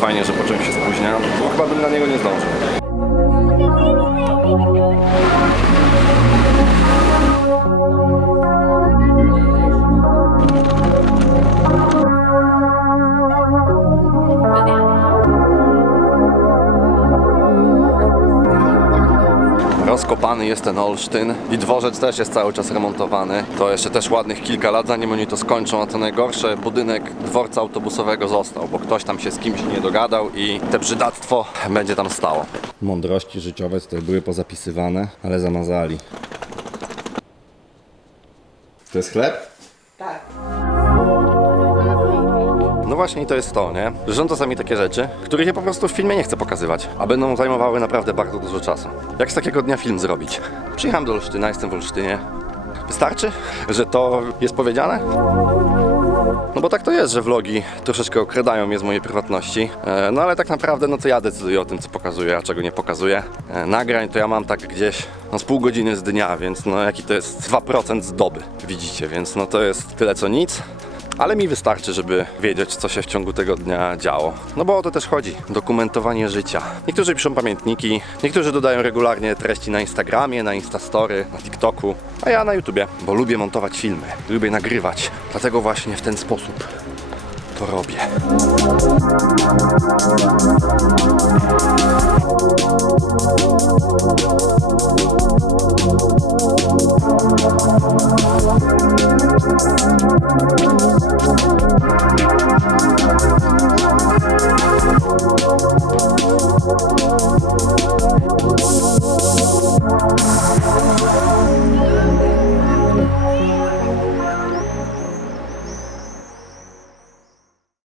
fajnie, że po czymś się spóźnia, bo chyba bym na niego nie zdążył. Rozkopany jest ten Olsztyn i dworzec też jest cały czas remontowany. To jeszcze też ładnych kilka lat, zanim oni to skończą, a to najgorsze, budynek dworca autobusowego został, bo ktoś tam się z kimś nie dogadał i te brzydactwo będzie tam stało. Mądrości życiowe tutaj były pozapisywane, ale zamazali. To jest chleb? Tak. Właśnie to jest to, nie? Że czasami takie rzeczy, których ja po prostu w filmie nie chcę pokazywać, a będą zajmowały naprawdę bardzo dużo czasu. Jak z takiego dnia film zrobić? Przyjechałem do Olsztyna, jestem w Olsztynie. Wystarczy, że to jest powiedziane? No bo tak to jest, że vlogi troszeczkę okradają mnie z mojej prywatności. E, No ale tak naprawdę, no to ja decyduję o tym, co pokazuję, a czego nie pokazuję. E, Nagrań to ja mam tak gdzieś no z pół godziny z dnia, więc no jaki to jest 2% z doby, widzicie, więc no to jest tyle co nic. Ale mi wystarczy, żeby wiedzieć, co się w ciągu tego dnia działo. No bo o to też chodzi. Dokumentowanie życia. Niektórzy piszą pamiętniki, niektórzy dodają regularnie treści na Instagramie, na Instastory, na TikToku, a ja na YouTubie, bo lubię montować filmy, lubię nagrywać. Dlatego właśnie w ten sposób to robię. Thank